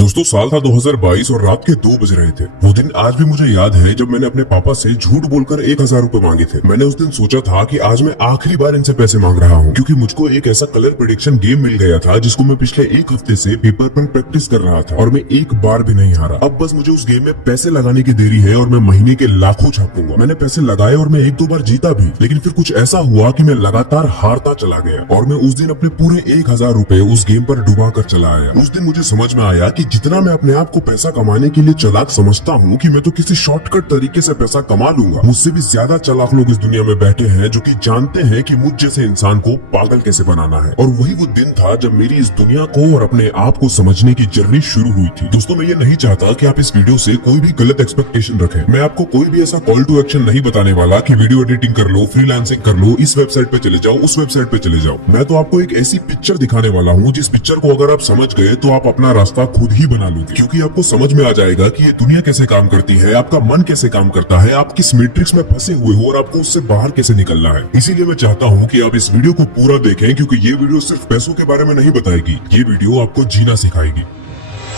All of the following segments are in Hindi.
दोस्तों साल था 2022 और रात के 2 बज रहे थे। वो दिन आज भी मुझे याद है जब मैंने अपने पापा से झूठ बोलकर 1000 रुपए मांगे थे। मैंने उस दिन सोचा था कि आज मैं आखिरी बार इनसे पैसे मांग रहा हूँ, क्योंकि मुझको एक ऐसा कलर प्रेडिक्शन गेम मिल गया था जिसको मैं पिछले एक हफ्ते से पेपर पर प्रैक्टिस कर रहा था और मैं एक बार भी नहीं हारा। अब बस मुझे उस गेम में पैसे लगाने की देरी है और मैं महीने के लाखों छापूंगा। मैंने पैसे लगाए और मैं 1-2 बार जीता भी, लेकिन फिर कुछ ऐसा हुआ कि मैं लगातार हारता चला गया और मैं उस दिन अपने पूरे 1000 रुपए उस गेम पर डुबा कर चला आया। उस दिन मुझे समझ में आया कि जितना मैं अपने आप को पैसा कमाने के लिए चालाक समझता हूँ कि मैं तो किसी शॉर्टकट तरीके से पैसा कमा लूंगा, मुझसे भी ज्यादा चालाक लोग इस दुनिया में बैठे हैं जो कि जानते हैं कि मुझ जैसे इंसान को पागल कैसे बनाना है। और वही वो दिन था जब मेरी इस दुनिया को और अपने आप को समझने की जर्नी शुरू हुई थी। दोस्तों मैं ये नहीं चाहता कि आप इस वीडियो से कोई भी गलत एक्सपेक्टेशन रखें। मैं आपको कोई भी ऐसा कॉल टू एक्शन नहीं बताने वाला कि वीडियो एडिटिंग कर लो, फ्रीलांसिंग कर लो, इस वेबसाइट पे चले जाओ, उस वेबसाइट पे चले जाओ। मैं तो आपको एक ऐसी पिक्चर दिखाने वाला हूँ जिस पिक्चर को अगर आप समझ गए तो आप अपना रास्ता खुद ही बना लोगे, क्योंकि आपको समझ में आ जाएगा कि ये दुनिया कैसे काम करती है, आपका मन कैसे काम करता है, आप किस मैट्रिक्स में फंसे हुए हो और आपको उससे बाहर कैसे निकलना है। इसीलिए मैं चाहता हूँ कि आप इस वीडियो को पूरा देखें, क्योंकि ये वीडियो सिर्फ पैसों के बारे में नहीं बताएगी, ये वीडियो आपको जीना सिखाएगी।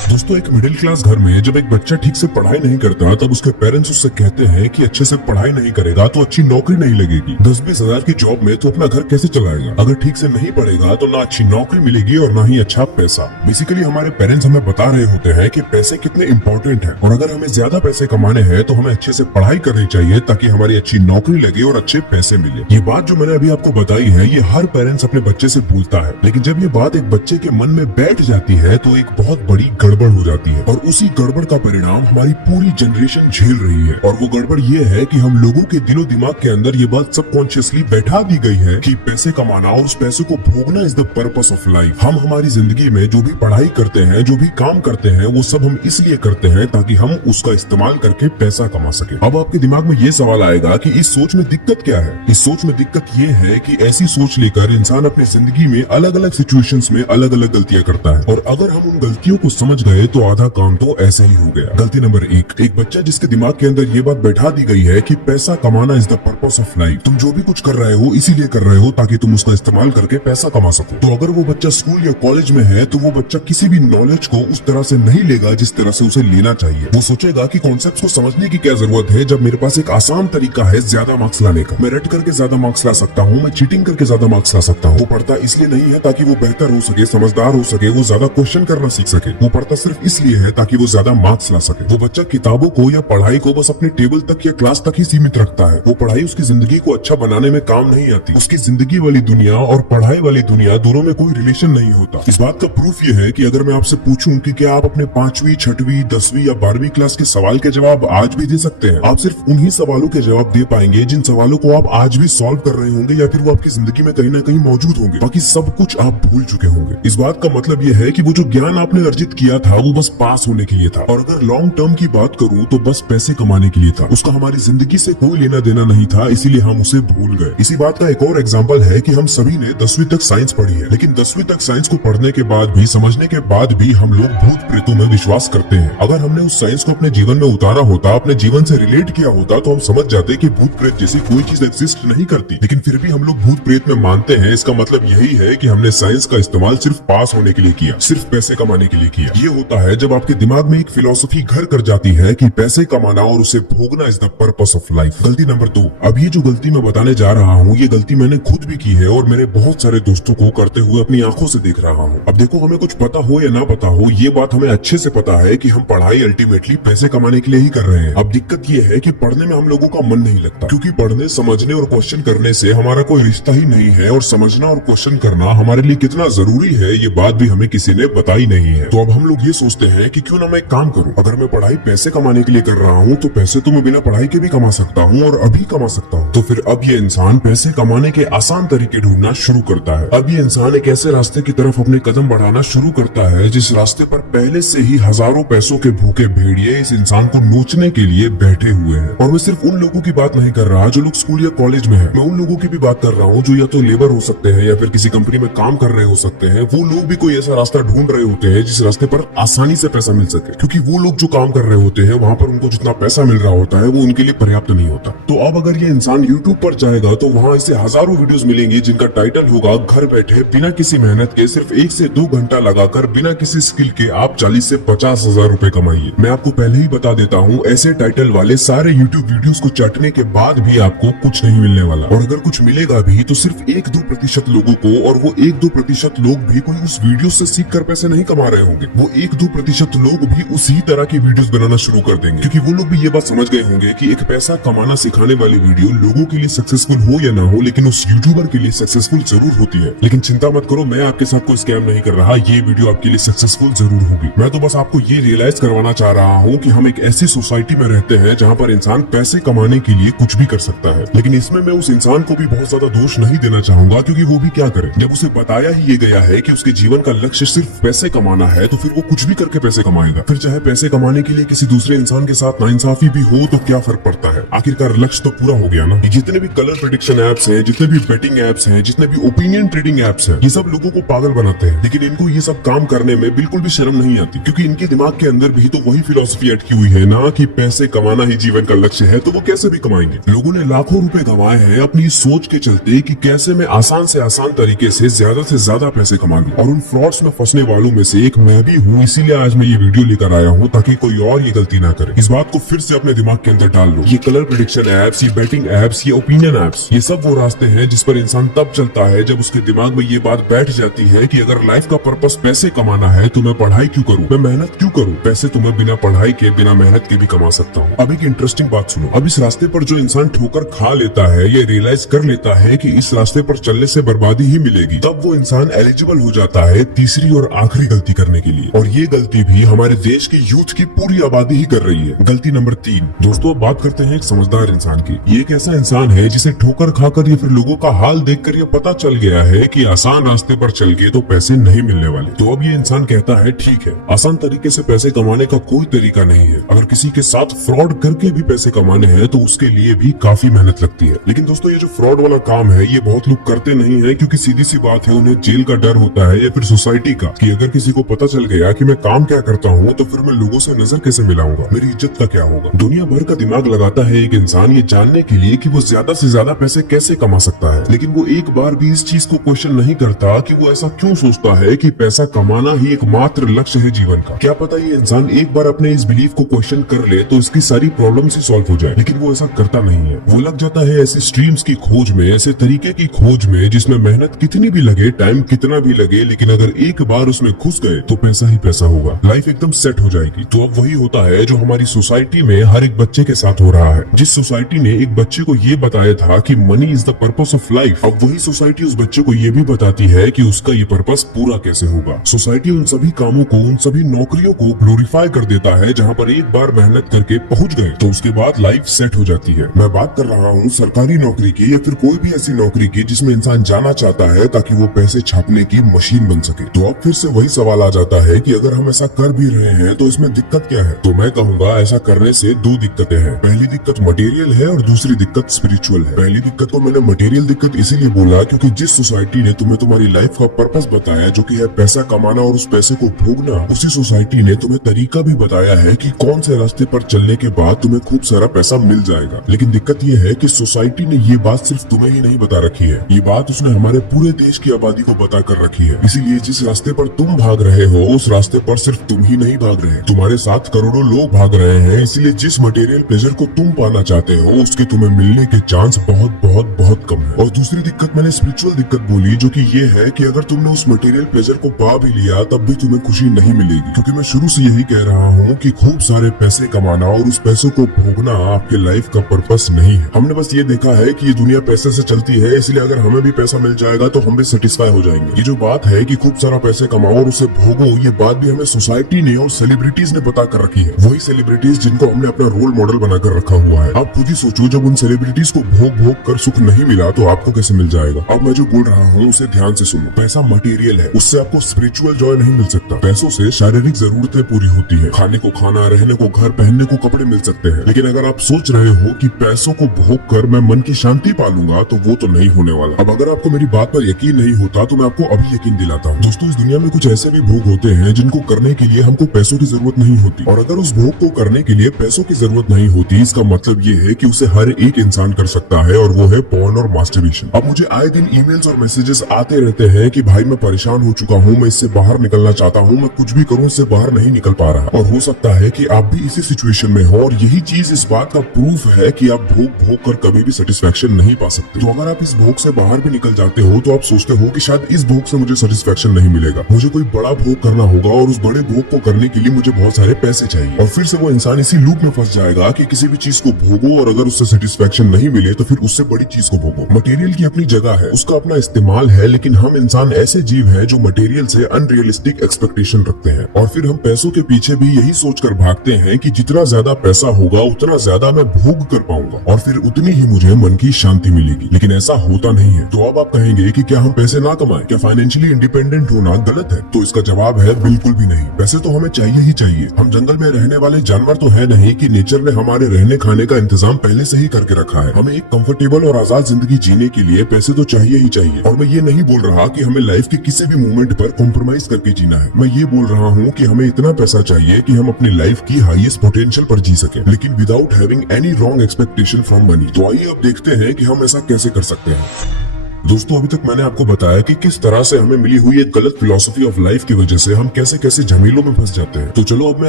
दोस्तों एक मिडिल क्लास घर में जब एक बच्चा ठीक से पढ़ाई नहीं करता तब उसके पेरेंट्स उससे कहते हैं कि अच्छे से पढ़ाई नहीं करेगा तो अच्छी नौकरी नहीं लगेगी। 10-20 हजार की जॉब में तो अपना घर कैसे चलाएगा? अगर ठीक से नहीं पढ़ेगा तो ना अच्छी नौकरी मिलेगी और ना ही अच्छा पैसा। बेसिकली हमारे पेरेंट्स हमें बता रहे होते हैं कि पैसे कितने इंपॉर्टेंट है और अगर हमें ज्यादा पैसे कमाने हैं तो हमें अच्छे से पढ़ाई करनी चाहिए ताकि हमारी अच्छी नौकरी लगे और अच्छे पैसे मिले। ये बात जो मैंने अभी आपको बताई है ये हर पेरेंट्स अपने बच्चे से बोलता है, लेकिन जब ये बात एक बच्चे के मन में बैठ जाती है तो एक बहुत बड़ी गड़बड़ हो जाती है और उसी गड़बड़ का परिणाम हमारी पूरी जनरेशन झेल रही है। और वो गड़बड़ ये है कि हम लोगों के दिलो दिमाग के अंदर ये बात सबकॉन्शियसली बैठा दी गई है कि पैसे कमाना और उस पैसे को भोगना is the purpose of life. हम हमारी जिंदगी में जो भी पढ़ाई करते हैं, जो भी काम करते हैं, वो सब हम इसलिए करते हैं ताकि हम उसका इस्तेमाल करके पैसा कमा सके। अब आपके दिमाग में ये सवाल आएगा कि इस सोच में दिक्कत क्या है? इस सोच में दिक्कत ये है कि ऐसी सोच लेकर इंसान अपनी जिंदगी में अलग अलग सिचुएशंस में अलग अलग गलतियां करता है और अगर हम उन गलतियों को समझ गए तो आधा काम तो ऐसे ही हो गया। गलती नंबर 1, एक बच्चा जिसके दिमाग के अंदर ये बात बैठा दी गई है कि पैसा कमाना is the purpose of life. तुम जो भी कुछ कर रहे हो इसीलिए कर रहे हो ताकि तुम उसका इस्तेमाल करके पैसा कमा सको। तो अगर वो बच्चा स्कूल या कॉलेज में है तो वो बच्चा किसी भी नॉलेज को उस तरह से नहीं लेगा जिस तरह से उसे लेना चाहिए। वो सोचेगा कि कॉन्सेप्ट को समझने की क्या जरूरत है जब मेरे पास एक आसान तरीका है ज्यादा मार्क्स लाने का। मैं रट करके ज्यादा मार्क्स ला सकता हूँ, मैं चीटिंग करके ज्यादा मार्क्स ला सकता हूँ। वो पढ़ता इसलिए नहीं है ताकि वो बेहतर हो सके, समझदार हो सके, वो ज्यादा क्वेश्चन करना सीख सके। वो पढ़ता सिर्फ इसलिए है ताकि वो ज्यादा मार्क्स ला सके। वो बच्चा किताबों को या पढ़ाई को बस अपने टेबल तक या क्लास तक ही सीमित रखता है। वो पढ़ाई उसकी जिंदगी को अच्छा बनाने में काम नहीं आती। उसकी जिंदगी वाली दुनिया और पढ़ाई वाली दुनिया दोनों में कोई रिलेशन नहीं होता। इस बात का प्रूफ ये है कि अगर मैं आपसे पूछूं कि क्या आप अपने 5वीं, 6वीं, 10वीं या 12वीं क्लास के सवाल के जवाब आज भी दे सकते हैं? आप सिर्फ उन्हीं सवालों के जवाब दे पाएंगे जिन सवालों को आप आज भी सॉल्व कर रहे होंगे या फिर वो आपकी जिंदगी में कहीं ना कहीं मौजूद होंगे। बाकी सब कुछ आप भूल चुके होंगे। इस बात का मतलब ये है कि वो जो ज्ञान आपने अर्जित किया था वो बस पास होने के लिए था और अगर लॉन्ग टर्म की बात करूं तो बस पैसे कमाने के लिए था। उसका हमारी जिंदगी से कोई लेना देना नहीं था, इसीलिए हम उसे भूल गए। इसी बात का एक और एग्जांपल है कि हम सभी ने 10वीं तक साइंस पढ़ी है, लेकिन 10वीं तक साइंस को पढ़ने के बाद भी, समझने के बाद भी हम लोग भूत प्रेतों में विश्वास करते हैं। अगर हमने उस साइंस को अपने जीवन में उतारा होता, अपने जीवन से रिलेट किया होता तो हम समझ जाते कि भूत प्रेत जैसी कोई चीज एग्जिस्ट नहीं करती, लेकिन फिर भी हम लोग भूत प्रेत में मानते हैं। इसका मतलब यही है कि हमने साइंस का इस्तेमाल सिर्फ पास होने के लिए किया, सिर्फ पैसे कमाने के लिए किया। ये होता है जब आपके दिमाग में एक फिलॉसफी घर कर जाती है कि पैसे कमाना और उसे भोगना is the purpose of life. गलती नंबर 2, अब ये जो गलती मैं बताने जा रहा हूँ ये गलती मैंने खुद भी की है और मेरे बहुत सारे दोस्तों को करते हुए अपनी आंखों से देख रहा हूँ। अब देखो, हमें कुछ पता हो या ना पता हो, ये बात हमें अच्छे से पता है कि हम पढ़ाई अल्टीमेटली पैसे कमाने के लिए ही कर रहे हैं। अब दिक्कत ये है कि पढ़ने में हम लोगों का मन नहीं लगता, क्योंकि पढ़ने, समझने और क्वेश्चन करने से हमारा कोई रिश्ता ही नहीं है और समझना और क्वेश्चन करना हमारे लिए कितना जरूरी है ये बात भी हमें किसी ने बताई नहीं है। तो अब हम लोग ये सोचते हैं कि क्यों ना मैं एक काम करूँ, अगर मैं पढ़ाई पैसे कमाने के लिए कर रहा हूँ तो पैसे तो मैं बिना पढ़ाई के भी कमा सकता हूँ और अभी कमा सकता हूँ। तो फिर अब ये इंसान पैसे कमाने के आसान तरीके ढूंढना शुरू करता है। अब ये इंसान एक ऐसे रास्ते की तरफ अपने कदम बढ़ाना शुरू करता है जिस रास्ते पर पहले से ही हजारों पैसों के भूखे भेड़िए इस इंसान को नोचने के लिए बैठे हुए हैं। और मैं सिर्फ उन लोगों की बात नहीं कर रहा जो लोग स्कूल या कॉलेज में है, मैं उन लोगों की भी बात कर रहा हूँ जो या तो लेबर हो सकते हैं या फिर किसी कंपनी में काम कर रहे हो सकते हैं। वो लोग भी कोई ऐसा रास्ता ढूंढ रहे होते हैं जिस रास्ते पर आसानी से पैसा मिल सके, क्योंकि वो लोग जो काम कर रहे होते हैं वहाँ पर उनको जितना पैसा मिल रहा होता है वो उनके लिए पर्याप्त नहीं होता। तो अब अगर ये इंसान यूट्यूब पर जाएगा तो वहाँ इसे हजारों वीडियोस मिलेंगे जिनका टाइटल होगा घर बैठे बिना किसी मेहनत के सिर्फ 1 से 2 घंटा लगाकर बिना किसी स्किल के आप 40 से 50 हजार रुपए कमाइए। मैं आपको पहले ही बता देता हूँ, ऐसे टाइटल वाले सारे यूट्यूब वीडियोस को चाटने के बाद भी आपको कुछ नहीं मिलने वाला, और अगर कुछ मिलेगा भी तो सिर्फ 1-2% लोगों को, और वो 1-2% लोग भी कोई उस वीडियो से सीख कर पैसे नहीं कमा रहे होंगे। वो 1-2% लोग भी उसी तरह की वीडियोस बनाना शुरू कर देंगे, क्योंकि वो लोग भी ये बात समझ गए होंगे कि एक पैसा कमाना सिखाने वाली वीडियो लोगों के लिए सक्सेसफुल हो या ना हो, लेकिन उस यूट्यूबर के लिए सक्सेसफुल जरूर होती है। लेकिन चिंता मत करो, मैं आपके साथ कोई स्कैम नहीं कर रहा, ये वीडियो आपके लिए सक्सेसफुल जरूर होगी। मैं तो बस आपको ये रियलाइज करवाना चाह रहा हूँ कि हम एक ऐसी सोसाइटी में रहते हैं जहाँ पर इंसान पैसे कमाने के लिए कुछ भी कर सकता है। लेकिन इसमें मैं उस इंसान को भी बहुत ज्यादा दोष नहीं देना चाहूंगा, क्योंकि वो भी क्या करे, जब उसे बताया ही ये गया है कि उसके जीवन का लक्ष्य सिर्फ पैसे कमाना है, तो फिर वो कुछ भी करके पैसे कमाएगा। फिर चाहे पैसे कमाने के लिए किसी दूसरे इंसान के साथ नाइंसाफी भी हो तो क्या फर्क पड़ता है, आखिरकार लक्ष्य तो पूरा हो गया ना। जितने भी कलर प्रेडिक्शन एप्स हैं, जितने भी बेटिंग एप्स हैं, जितने भी ओपिनियन ट्रेडिंग एप्स हैं, ये सब लोगों को पागल बनाते हैं, लेकिन इनको ये सब काम करने में बिल्कुल भी शर्म नहीं आती, क्योंकि इनके दिमाग के अंदर भी तो वही फिलॉसफी अटकी हुई है ना कि पैसे कमाना ही जीवन का लक्ष्य है, तो वो कैसे भी कमाएंगे। लोगों ने लाखों रुपए गंवाए हैं अपनी सोच के चलते कि कैसे मैं आसान से आसान तरीके से ज्यादा पैसे कमा लूं, और उन फ्रॉड्स में फंसने वालों में से एक मैं भी हूँ। इसीलिए आज मैं ये वीडियो लेकर आया हूँ ताकि कोई और ये गलती ना करे। इस बात को फिर से अपने दिमाग के अंदर डाल लो। ये कलर प्रेडिक्शन एप्स, ये बेटिंग एप्स, ये ओपिनियन एप्स, ये सब वो रास्ते हैं जिस पर इंसान तब चलता है जब उसके दिमाग में ये बात बैठ जाती है कि अगर लाइफ का पर्पस पैसे कमाना है तो मैं पढ़ाई क्यों करूं, मैं मेहनत क्यों करूं, पैसे तो मैं बिना पढ़ाई के बिना मेहनत के भी कमा सकता हूं। अब एक इंटरेस्टिंग बात सुनो, अब इस रास्ते पर जो इंसान ठोकर खा लेता है, ये रियलाइज कर लेता है कि इस रास्ते पर चलने से बर्बादी ही मिलेगी, तब वो इंसान एलिजिबल हो जाता है तीसरी और आखिरी गलती करने के लिए, और ये गलती भी हमारे देश की यूथ की पूरी आबादी ही कर रही है। गलती नंबर 3। दोस्तों, बात करते हैं एक समझदार इंसान की। ये एक ऐसा इंसान है जिसे ठोकर खाकर या फिर लोगों का हाल देखकर ये पता चल गया है कि आसान रास्ते पर चल के तो पैसे नहीं मिलने वाले। तो अब ये इंसान कहता है ठीक है, आसान तरीके से पैसे कमाने का कोई तरीका नहीं है, अगर किसी के साथ फ्रॉड करके भी पैसे कमाने हैं तो उसके लिए भी काफी मेहनत लगती है। लेकिन दोस्तों, ये जो फ्रॉड वाला काम है ये बहुत लोग करते नहीं है, क्योंकि सीधी सी बात है, उन्हें जेल का डर होता है या फिर सोसाइटी का, कि अगर किसी को पता चल गया कि मैं काम क्या करता हूँ तो फिर मैं लोगों से नजर कैसे मिलाऊंगा, मेरी इज्जत का क्या होगा। दुनिया भर का दिमाग लगाता है एक इंसान ये जानने के लिए कि वो ज्यादा से ज्यादा पैसे कैसे कमा सकता है, लेकिन वो एक बार भी इस चीज को क्वेश्चन नहीं करता कि वो ऐसा क्यों सोचता है कि पैसा कमाना ही एकमात्र लक्ष्य है जीवन का। क्या पता ये इंसान एक बार अपने इस बिलीफ को क्वेश्चन कर ले तो इसकी सारी प्रॉब्लम्स ही सॉल्व हो जाए, लेकिन वो ऐसा करता नहीं है। वो लग जाता है ऐसे स्ट्रीम्स की खोज में, ऐसे तरीके की खोज में जिसमें मेहनत कितनी भी लगे, टाइम कितना भी लगे, लेकिन अगर एक बार उसमें घुस गए तो पैसा ही पैसा होगा, लाइफ एकदम सेट हो जाएगी। तो अब वही होता है जो हमारी सोसाइटी में हर एक बच्चे के साथ हो रहा है। जिस सोसाइटी ने एक बच्चे को ये बताया था कि money is the purpose of life, अब वही सोसाइटी उस बच्चे को ये भी बताती है कि उसका ये पर्पस पूरा कैसे होगा। सोसाइटी उन सभी कामों को, उन सभी नौकरियों को ग्लोरीफाई कर देता है जहाँ पर एक बार मेहनत करके पहुँच गए तो उसके बाद लाइफ सेट हो जाती है। मैं बात कर रहा हूँ सरकारी नौकरी की या फिर कोई भी ऐसी नौकरी की जिसमें इंसान जाना चाहता है ताकि वो पैसे छापने की मशीन बन सके। तो अब फिर से वही सवाल आ जाता है कि अगर हम ऐसा कर भी रहे हैं तो इसमें दिक्कत क्या है। तो मैं कहूँगा ऐसा करने से 2 दिक्कतें हैं। पहली दिक्कत मटेरियल है और दूसरी दिक्कत स्पिरिचुअल है। पहली दिक्कत को मैंने मटेरियल दिक्कत इसीलिए बोला क्योंकि जिस सोसाइटी ने तुम्हें तुम्हारी लाइफ का पर्पस बताया जो कि है पैसा कमाना और उस पैसे को भोगना, उसी सोसाइटी ने तुम्हें तरीका भी बताया है कि कौन से रास्ते पर चलने के बाद तुम्हें खूब सारा पैसा मिल जाएगा। लेकिन दिक्कत ये है कि सोसाइटी ने ये बात सिर्फ तुम्हें ही नहीं बता रखी है, ये बात उसने हमारे पूरे देश की आबादी को बता कर रखी है। इसीलिए जिस रास्ते पर तुम भाग रहे हो उस रास्ते पर सिर्फ तुम ही नहीं भाग रहे, तुम्हारे साथ करोड़ों लोग भाग रहे हैं। इसीलिए जिस मटेरियल प्लेजर को तुम पाना चाहते हो उसके तुम्हें मिलने के चांस बहुत बहुत बहुत कम है। और दूसरी दिक्कत मैंने स्पिरिचुअल दिक्कत बोली जो कि ये है कि अगर तुमने उस मटेरियल प्लेजर को पा भी लिया तब भी तुम्हें खुशी नहीं मिलेगी, क्योंकि मैं शुरू से यही कह रहा हूँ कि खूब सारे पैसे कमाना और उस पैसों को भोगना आपके लाइफ का पर्पस नहीं है। हमने बस ये देखा है कि ये दुनिया पैसे से चलती है, इसलिए अगर हमें भी पैसा मिल जाएगा तो हम भी सेटिस्फाई हो जाएंगे। ये जो बात है कि खूब सारा पैसे कमाओ और उसे भोगो, ये बात भी हमें सोसाइटी ने और सेलिब्रिटीज ने बता कर रखी है। वही सेलिब्रिटीज जिनको हमने अपना रोल मॉडल बनाकर रखा हुआ है। आप खुद ही सोचो, जब उन सेलिब्रिटीज को भोग भोग कर सुख नहीं मिला तो आपको कैसे मिल जाएगा। अब मैं जो बोल रहा हूँ उसे ध्यान से सुनो। पैसा मटेरियल है, उससे आपको स्पिरिचुअल जॉय नहीं मिल सकता। पैसों से शारीरिक जरूरतें पूरी होती है, खाने को खाना, रहने को घर, पहनने को कपड़े मिल सकते हैं। लेकिन अगर आप सोच रहे हो कि पैसों को भोग कर मैं मन की शांति पालूंगा तो वो तो नहीं होने वाला। अब अगर आपको मेरी बात पर यकीन नहीं होता तो मैं आपको अभी यकीन दिलाता हूँ। दोस्तों, इस दुनिया में कुछ ऐसे भी भोग होते हैं हैं जिनको करने के लिए हमको पैसों की जरूरत नहीं होती, और अगर उस भोग को करने के लिए पैसों की जरूरत नहीं होती, इसका मतलब ये है कि उसे हर एक इंसान कर सकता है, और वो है पॉर्न और मास्टरबेशन। अब मुझे आए दिन ईमेल्स और मैसेजेस आते रहते हैं कि भाई मैं परेशान हो चुका हूँ, मैं इससे बाहर निकलना चाहता हूँ, मैं कुछ भी करूँ इससे बाहर नहीं निकल पा रहा। और हो सकता है कि आप भी इसी सिचुएशन में हो, और यही चीज इस बात का प्रूफ है कि आप भोग भोग कर कभी भी सेटिस्फेक्शन नहीं पा सकते। तो अगर आप इस भोग से बाहर भी निकल जाते हो तो आप सोचते हो कि शायद इस भोग से मुझे सेटिस्फेक्शन नहीं मिलेगा, मुझे कोई बड़ा भोग करना होगा, और उस बड़े भोग को करने के लिए मुझे बहुत सारे पैसे चाहिए। और फिर से वो इंसान इसी लूप में फंस जाएगा कि किसी भी चीज को भोगो, और अगर उससे सेटिस्फेक्शन नहीं मिले तो फिर उससे बड़ी चीज को भोगो। मटेरियल की अपनी जगह है, उसका अपना इस्तेमाल है, लेकिन हम इंसान ऐसे जीव हैं जो मटेरियल से अनरियलिस्टिक एक्सपेक्टेशन रखते हैं, और फिर हम पैसों के पीछे भी यही सोचकर भागते हैं कि जितना ज्यादा पैसा होगा उतना ज्यादा मैं भोग कर पाऊंगा, और फिर उतनी ही मुझे मन की शांति मिलेगी। लेकिन ऐसा होता नहीं है। तो अब आप कहेंगे कि क्या हम पैसे ना कमाएं, क्या फाइनेंशियली इंडिपेंडेंट होना गलत है? तो इसका जवाब है बिल्कुल भी नहीं। पैसे तो हमें चाहिए ही चाहिए। हम जंगल में रहने वाले जानवर तो है नहीं कि नेचर ने हमारे रहने खाने का इंतजाम पहले से ही करके रखा है। हमें एक कंफर्टेबल और आजाद जिंदगी जीने के लिए पैसे तो चाहिए ही चाहिए। और मैं ये नहीं बोल रहा कि हमें लाइफ के किसी भी मोमेंट पर कॉम्प्रोमाइज करके जीना है। मैं ये बोल रहा हूँ कि हमें इतना पैसा चाहिए कि हम अपनी लाइफ की हाईएस्ट पोटेंशियल पर जी सके, लेकिन without having any wrong expectation from money. तो आइए अब देखते हैं कि हम ऐसा कैसे कर सकते हैं। दोस्तों, अभी तक मैंने आपको बताया कि किस तरह से हमें मिली हुई एक गलत फिलॉसफी ऑफ लाइफ की वजह से हम कैसे कैसे झमेलों में फंस जाते हैं। तो चलो अब मैं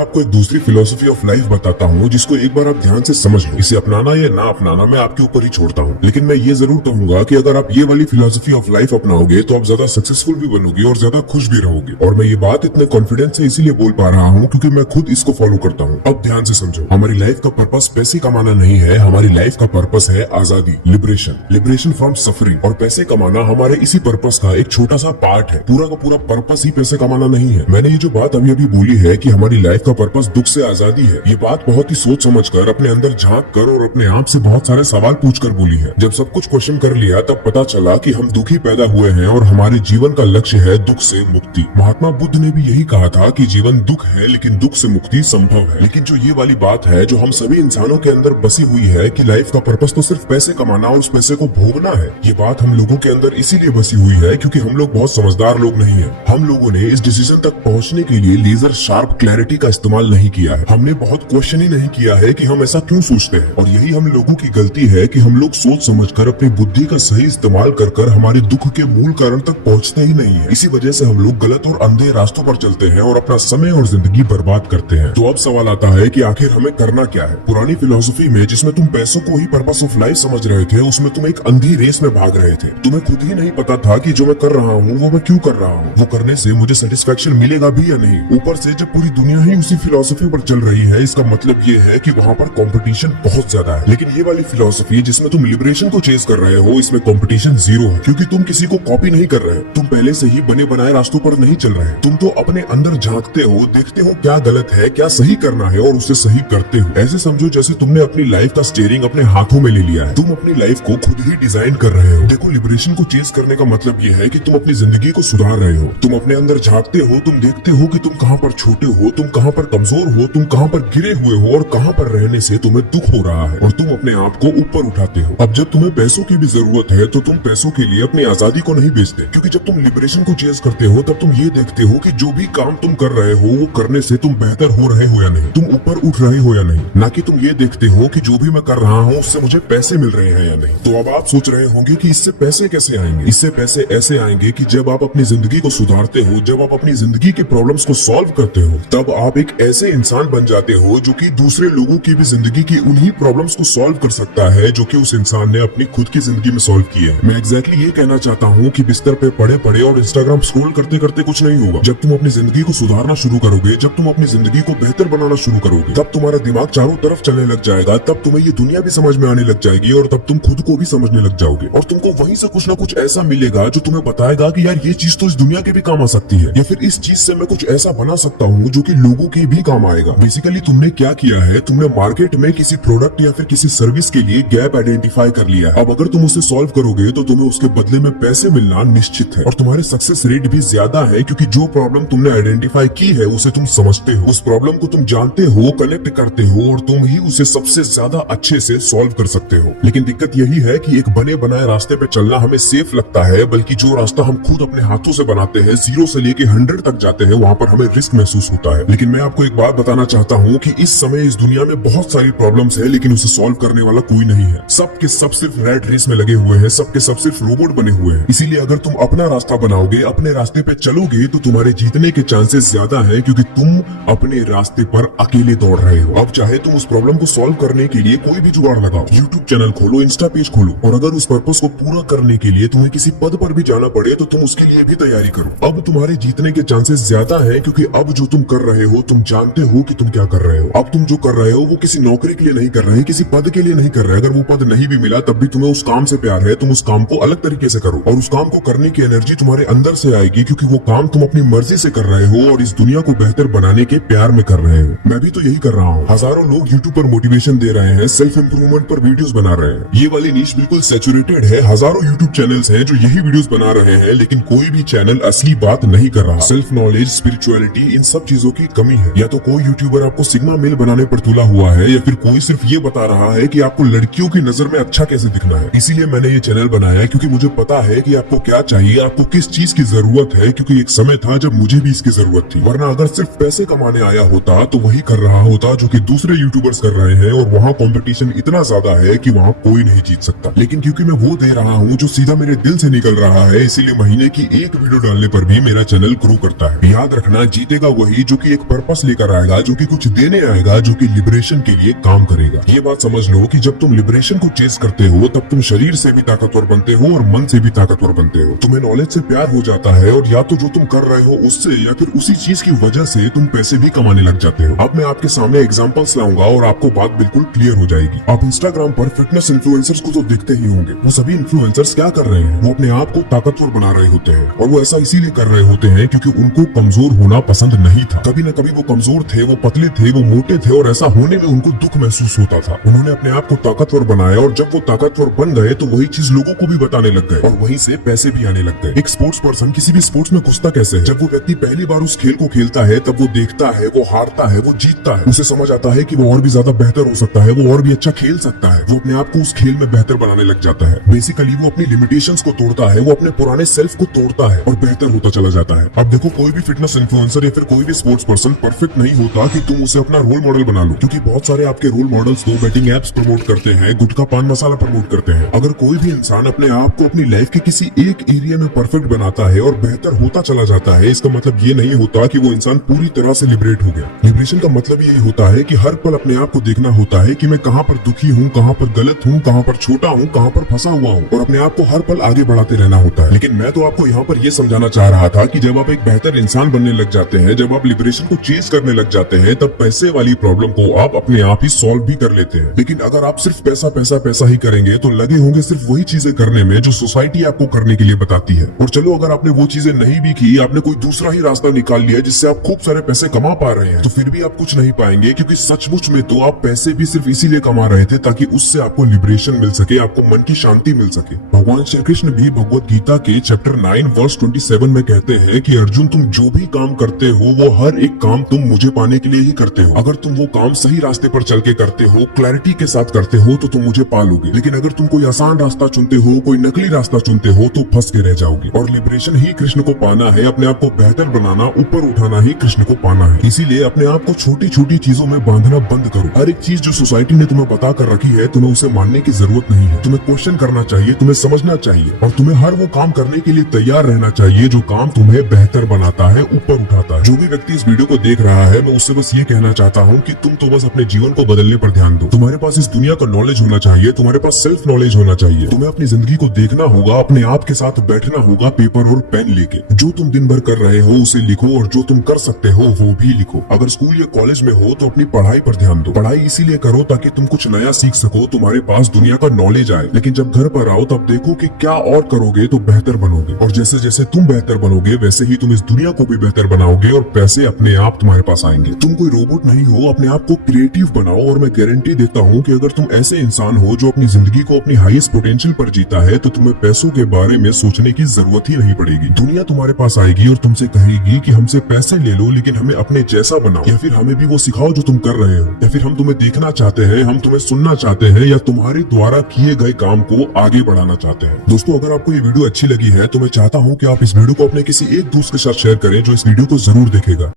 आपको एक दूसरी फिलॉसफी ऑफ लाइफ बताता हूँ, जिसको एक बार आप ध्यान से समझ लो। इसे अपनाना या ना अपनाना मैं आपके ऊपर ही छोड़ता हूँ, लेकिन मैं ये जरूर कहूंगा कि अगर आप ये वाली फिलॉसफी ऑफ लाइफ अपनाओगे तो आप ज्यादा सक्सेसफुल भी बनोगे और ज्यादा खुश भी रहोगे। और मैं ये बात इतने कॉन्फिडेंस से इसीलिए बोल पा रहा हूँ क्योंकि मैं खुद इसको फॉलो करता हूँ। अब ध्यान से समझो, हमारी लाइफ का पर्पस पैसे कमाना नहीं है, हमारी लाइफ का पर्पस है आजादी, लिबरेशन फ्रॉम सफरिंग। और पैसे कमाना हमारे इसी पर्पस का एक छोटा सा पार्ट है। पूरा का पूरा पर्पस ही पैसे कमाना नहीं है। मैंने ये जो बात अभी अभी बोली है कि हमारी लाइफ का पर्पस दुख से आजादी है, ये बात बहुत ही सोच समझ कर, अपने अंदर झांक कर और अपने आप से बहुत सारे सवाल पूछ कर बोली है। जब सब कुछ क्वेश्चन कर लिया तब पता चला कि हम दुखी पैदा हुए हैं और हमारे जीवन का लक्ष्य है दुख से मुक्ति। महात्मा बुद्ध ने भी यही कहा था कि जीवन दुख है लेकिन दुख से मुक्ति संभव है। लेकिन जो ये वाली बात है जो हम सभी इंसानों के अंदर बसी हुई है कि लाइफ का पर्पस तो सिर्फ पैसे कमाना और उस पैसे को भोगना है, ये बात हम लोगों के अंदर इसीलिए बसी हुई है क्योंकि हम लोग बहुत समझदार लोग नहीं हैं। हम लोगों ने इस डिसीजन तक पहुंचने के लिए लेजर शार्प क्लैरिटी का इस्तेमाल नहीं किया है। हमने बहुत क्वेश्चन ही नहीं किया है कि हम ऐसा क्यों सोचते हैं। और यही हम लोगों की गलती है कि हम लोग सोच समझकर अपनी बुद्धि का सही इस्तेमाल कर हमारे दुख के मूल कारण तक पहुंचते ही नहीं है। इसी वजह से हम लोग गलत और अंधे रास्तों पर चलते हैं और अपना समय और जिंदगी बर्बाद करते हैं। तो अब सवाल आता है कि आखिर हमें करना क्या है। पुरानी फिलॉसफी में जिसमें तुम पैसों को ही पर्पस ऑफ लाइफ समझ रहे थे, उसमें तुम एक अंधी रेस में भाग रहे थे। तुम्हें खुद ही नहीं पता था कि जो मैं कर रहा हूँ वो मैं क्यों कर रहा हूँ, वो करने से मुझे सेटिस्फेक्शन मिलेगा भी या नहीं। ऊपर से जब पूरी दुनिया ही उसी फिलॉसफी पर चल रही है, इसका मतलब ये है कि वहाँ पर कंपटीशन बहुत ज्यादा है। लेकिन ये वाली फिलॉसफी जिसमें तुम लिबरेशन को चेज कर रहे हो, इसमें कंपटीशन जीरो है, क्योंकि तुम किसी को कॉपी नहीं कर रहे, तुम पहले से ही बने बनाए रास्तों पर नहीं चल रहे। तुम तो अपने अंदर झांकते हो, देखते हो क्या गलत है, क्या सही करना है और उसे सही करते हो। ऐसे समझो जैसे तुमने अपनी लाइफ का स्टीयरिंग अपने हाथों में ले लिया है। तुम अपनी लाइफ को खुद ही डिजाइन कर रहे हो। देखो, लिबरेशन को चेज करने का मतलब ये है कि तुम अपनी जिंदगी को सुधार रहे हो। तुम अपने अंदर झांकते हो, तुम देखते हो कि तुम कहाँ पर छोटे हो, तुम कहाँ पर कमजोर हो, तुम कहाँ पर गिरे हुए हो और कहाँ पर रहने से तुम्हें दुख हो रहा है, और तुम अपने आप को ऊपर उठाते हो। अब जब तुम्हें पैसों की भी जरूरत है तो तुम पैसों के लिए अपनी आजादी को नहीं बेचते, क्योंकि जब तुम लिबरेशन को चेज करते हो तब तुम ये देखते हो कि जो भी काम तुम कर रहे हो वो करने से तुम बेहतर हो रहे हो या नहीं, तुम ऊपर उठ रहे हो या नहीं, ना कि तुम ये देखते हो कि जो भी मैं कर रहा हूँ उससे मुझे पैसे मिल रहे हैं या नहीं। तो अब आप सोच रहे होंगे कि इससे पैसे कैसे आएंगे। इससे पैसे ऐसे आएंगे कि जब आप अपनी जिंदगी को सुधारते हो, जब आप अपनी जिंदगी के प्रॉब्लम्स को सॉल्व करते हो, तब आप एक ऐसे इंसान बन जाते हो जो कि दूसरे लोगों की भी जिंदगी की उन्हीं प्रॉब्लम्स को सॉल्व कर सकता है जो कि उस इंसान ने अपनी खुद की जिंदगी में सॉल्व की है। मैं एग्जैक्टली ये कहना चाहता हूँ कि बिस्तर पे पड़े पड़े और इंस्टाग्राम स्क्रॉल करते करते कुछ नहीं होगा। जब तुम अपनी जिंदगी को सुधारना शुरू करोगे, जब तुम अपनी जिंदगी को बेहतर बनाना शुरू करोगे, तब तुम्हारा दिमाग चारों तरफ चलने लग जाएगा, तब तुम्हें ये दुनिया भी समझ में आने लग जाएगी और तब तुम खुद को भी समझने लग जाओगे, और तुमको वहीं से कुछ ना कुछ ऐसा मिलेगा जो तुम्हें बताएगा कि यार ये चीज तो इस दुनिया के भी काम आ सकती है, या फिर इस चीज से मैं कुछ ऐसा बना सकता हूँ जो कि लोगों के भी काम आएगा। बेसिकली तुमने क्या किया है, तुमने मार्केट में किसी प्रोडक्ट या फिर किसी सर्विस के लिए गैप आइडेंटिफाई कर लिया है। अब अगर तुम उसे सॉल्व करोगे तो तुम्हें उसके बदले में पैसे मिलना निश्चित है, और तुम्हारे सक्सेस रेट भी ज्यादा है, क्योंकि जो प्रॉब्लम तुमने आइडेंटिफाई की है उसे तुम समझते हो, उस प्रॉब्लम को तुम जानते हो, कनेक्ट करते हो और तुम ही उसे सबसे ज्यादा अच्छे से सॉल्व कर सकते हो। लेकिन दिक्कत यही है कि एक बने बनाए रास्ते पे चलना चलना हमें सेफ लगता है, बल्कि जो रास्ता हम खुद अपने हाथों से बनाते हैं, 0 से लेके 100 तक जाते हैं, वहाँ पर हमें रिस्क महसूस होता है। लेकिन मैं आपको एक बात बताना चाहता हूँ कि इस समय इस दुनिया में बहुत सारी प्रॉब्लम्स है, लेकिन उसे सॉल्व करने वाला कोई नहीं है। सब के सब सिर्फ रैट रेस में लगे हुए हैं, सब के सब सिर्फ रोबोट बने हुए हैं। इसीलिए अगर तुम अपना रास्ता बनाओगे, अपने रास्ते पे चलोगे, तो तुम्हारे जीतने के चांसेस ज्यादा है, क्योंकि तुम अपने रास्ते पर अकेले दौड़ रहे हो। अब चाहे तुम उस प्रॉब्लम को सॉल्व करने के लिए कोई भी जुगाड़ लगाओ, यूट्यूब चैनल खोलो, इंस्टा पेज खोलो, और अगर उस पर्पस को पूरा करने के लिए तुम्हें किसी पद पर भी जाना पड़े तो तुम उसके लिए भी तैयारी करो। अब तुम्हारे जीतने के चांसेस ज्यादा है, क्योंकि अब जो तुम कर रहे हो, तुम जानते हो कि तुम क्या कर रहे हो। अब तुम जो कर रहे हो वो किसी नौकरी के लिए नहीं कर रहे, किसी पद के लिए नहीं कर रहे। अगर वो पद नहीं भी मिला तब भी तुम्हें उस काम से प्यार है, तुम उस काम को अलग तरीके से करो, और उस काम को करने की एनर्जी तुम्हारे अंदर से आएगी, क्योंकि वो काम तुम अपनी मर्जी से कर रहे हो और इस दुनिया को बेहतर बनाने के प्यार में कर रहे हो। मैं भी तो यही कर रहा हूँ। हजारों लोग यूट्यूब पर मोटिवेशन दे रहे हैं, सेल्फ इंप्रूवमेंट पर वीडियोस बना रहे हैं। ये वाली नीश बिल्कुल सैचुरेटेड है। हजारों यूट्यूब चैनल्स हैं जो यही वीडियोस बना रहे हैं, लेकिन कोई भी चैनल असली बात नहीं कर रहा। सेल्फ नॉलेज, स्पिरिचुअलिटी, इन सब चीजों की कमी है। या तो कोई यूट्यूबर आपको सिग्मा मेल बनाने पर तुला हुआ है, या फिर कोई सिर्फ ये बता रहा है कि आपको लड़कियों की नजर में अच्छा कैसे दिखना है। इसीलिए मैंने ये चैनल बनाया, क्योंकि मुझे पता है कि आपको क्या चाहिए, आपको किस चीज की जरूरत है, क्योंकि एक समय था जब मुझे भी इसकी जरूरत थी। वरना अगर सिर्फ पैसे कमाने आया होता तो वही कर रहा होता जो कि दूसरे यूट्यूबर्स कर रहे हैं, और वहाँ कंपटीशन इतना ज्यादा है कि वहाँ कोई नहीं जीत सकता। लेकिन क्योंकि मैं वो दे रहा हूँ जो सीधा मेरे दिल से निकल रहा है, इसीलिए महीने की एक वीडियो डालने पर भी मेरा चैनल ग्रो करता है। याद रखना, जीतेगा वही जो कि एक पर्पस लेकर आएगा, जो कि कुछ देने आएगा, जो कि लिबरेशन के लिए काम करेगा। ये बात समझ लो कि जब तुम लिबरेशन को चेस करते हो, तब तुम शरीर से भी ताकतवर बनते हो और मन से भी ताकतवर बनते हो। तुम्हें नॉलेज से प्यार हो जाता है, और या तो जो तुम कर रहे हो उससे, या फिर उसी चीज की वजह से तुम पैसे भी कमाने लग जाते हो। अब मैं आपके सामने एग्जांपल्स लाऊंगा और आपको बात बिल्कुल क्लियर हो जाएगी। आप इंस्टाग्राम पर फिटनेस इन्फ्लुएंसर्स को तो देखते ही होंगे। वो सभी इन्फ्लुएंसर्स क्या कर रहे हैं? वो अपने आप को ताकतवर बना रहे होते हैं, और वो ऐसा इसीलिए कर रहे होते हैं क्योंकि उनको कमजोर होना पसंद नहीं था। कभी न कभी वो कमजोर थे, वो पतले थे, वो मोटे थे, और ऐसा होने में उनको दुख महसूस होता था। उन्होंने अपने आप को ताकतवर बनाया, और जब वो ताकतवर बन गए तो वही चीज लोगों को भी बताने लग गए, और वहीं से पैसे भी आने लग गए। एक स्पोर्ट्स पर्सन किसी भी स्पोर्ट्स में घुसता कैसे है? जब वो व्यक्ति पहली बार उस खेल को खेलता है, तब वो देखता है, वो हारता है, वो जीतता है, उसे समझ आता है कि वो और भी ज्यादा बेहतर हो सकता है, वो और भी अच्छा खेल सकता है। वो अपने आप को उस खेल में बेहतर बनाने लग जाता है। बेसिकली वो अपनी लिमिटेशंस को तोड़ता है, वो अपने पुराने सेल्फ को तोड़ता है और बेहतर होता चला जाता है। अब देखो, कोई भी फिटनेस इन्फ्लुएंसर या फिर कोई भी स्पोर्ट्स पर्सन परफेक्ट नहीं होता कि तुम उसे अपना रोल मॉडल बना लो, क्योंकि बहुत सारे आपके रोल मॉडल्स तो बैटिंग एप्स प्रमोट करते हैं, गुटखा पान मसाला प्रमोट करते हैं। अगर कोई भी इंसान अपने आप को अपनी लाइफ के किसी एक एरिया में परफेक्ट बनाता है और बेहतर होता चला जाता है, इसका मतलब ये नहीं होता कि वो इंसान पूरी तरह से लिबरेट हो गया। लिबरेशन का मतलब यही होता है कि हर पल अपने आप को देखना होता है कि मैं कहाँ पर दुखी हूँ, कहाँ पर गलत हूँ, कहाँ पर छोटा हूँ, कहाँ पर फंसा हुआ हूँ, और अपने आप को हर पल आगे बढ़ाते रहना होता है। लेकिन मैं तो आपको यहाँ पर ये समझाना चाह रहा था कि जब आप एक बेहतर इंसान बनने लग जाते हैं, जब आप लिबरेशन को चेज करने लग जाते हैं, तब पैसे वाली प्रॉब्लम को आप अपने आप ही सॉल्व भी कर लेते हैं। लेकिन अगर आप सिर्फ पैसा पैसा पैसा ही करेंगे तो लगे होंगे सिर्फ वही चीजें करने में जो सोसाइटी आपको करने के लिए बताती है। और चलो, अगर आपने वो चीजें नहीं भी की, आपने कोई दूसरा ही रास्ता निकाल लिया जिससे आप खूब सारे पैसे कमा पा रहे हैं, तो फिर भी आप कुछ नहीं पाएंगे, क्योंकि सचमुच में तो आप पैसे भी सिर्फ इसीलिए कमा रहे थे ताकि उससे आपको लिबरेशन मिल सके, आपको मन की शांति मिल सके। भगवान श्री कृष्ण भी भगवत गीता के चैप्टर 9 वर्स 27 में कहते हैं कि अर्जुन, तुम जो भी काम करते हो वो हर एक काम तुम मुझे पाने के लिए ही करते हो। अगर तुम वो काम सही रास्ते पर चल के करते हो, क्लैरिटी के साथ करते हो, तो तुम मुझे पा लोगे। लेकिन अगर तुम कोई आसान रास्ता चुनते हो, कोई नकली रास्ता चुनते हो, तो फंस के रह जाओगे। और लिबरेशन ही कृष्ण को पाना है, अपने आप को बेहतर बनाना, ऊपर उठाना ही कृष्ण को पाना है। इसीलिए अपने आप को छोटी छोटी चीजों में बांधना बंद करो। हर एक चीज जो सोसाइटी ने तुम्हें बता कर रखी है, तुम्हें उसे मानने की जरूरत नहीं है। तुम्हें क्वेश्चन करना चाहिए, तुम्हें समझना चाहिए, और तुम्हें हर वो काम करने के लिए तैयार रहना चाहिए जो काम तुम्हें बेहतर बनाता है, ऊपर उठाता है। जो भी व्यक्ति इस वीडियो को देख रहा है, मैं उससे बस ये कहना चाहता हूँ कि तुम तो बस अपने जीवन को बदलने पर ध्यान दो। तुम्हारे पास इस दुनिया का नॉलेज होना चाहिए, तुम्हारे पास सेल्फ नॉलेज होना चाहिए। तुम्हें अपनी जिंदगी को देखना होगा, अपने आप के साथ बैठना होगा, पेपर और पेन लेके। जो तुम दिन भर कर रहे हो उसे लिखो, और जो तुम कर सकते हो वो भी लिखो। अगर स्कूल या कॉलेज में हो तो अपनी पढ़ाई पर ध्यान दो। पढ़ाई इसीलिए करो ताकि तुम कुछ नया सीख सको, तुम्हारे पास दुनिया का नॉलेज आए। लेकिन जब घर पर आओ तब देखो कि क्या और करोगे तो बेहतर बनोगे, और जैसे जैसे तुम बेहतर बनोगे वैसे ही तुम इस दुनिया को भी बेहतर बनाओगे, और पैसे अपने आप तुम्हारे पास आएंगे। तुम कोई रोबोट नहीं हो, अपने आप को क्रिएटिव बनाओ, और मैं गारंटी देता हूँ कि अगर तुम ऐसे इंसान हो जो अपनी जिंदगी को अपनी हाईएस्ट पोटेंशियल पर जीता है, तो तुम्हें पैसों के बारे में सोचने की जरूरत ही नहीं पड़ेगी। दुनिया तुम्हारे पास आएगी और तुमसे कहेगी कि हमसे पैसे ले लो, लेकिन हमें अपने जैसा बनाओ, या फिर हमें भी वो सिखाओ जो तुम कर रहे हो, या फिर हम तुम्हें देखना चाहते हैं, हम तुम्हें सुनना चाहते हैं, या तुम्हारे द्वारा किए गए काम को आगे बढ़ाना चाहते हैं। दोस्तों अगर आपको ये वीडियो अच्छी लगी है तो मैं चाहता हूँ कि आप इस वीडियो को अपने किसी एक दोस्त के साथ शेयर करें जो इस वीडियो को जरूर देखेगा।